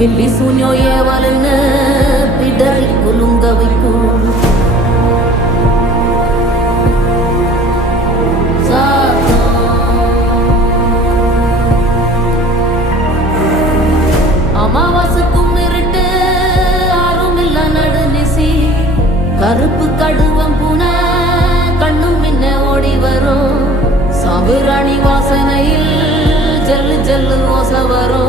பில்லி சூன்யோ ஏவலன்னு பிடரி குலுங்க வைக்கும் அமாவாசைக்கும் இருட்டு ஆறும் இல்ல நடுநிசி கருப்பு கடுவம் பூன கண்ணும் மின்ன ஓடி வரும் சாம்புராணி வாசனையில் ஜல்லு ஜல்லு ஓசை வரும்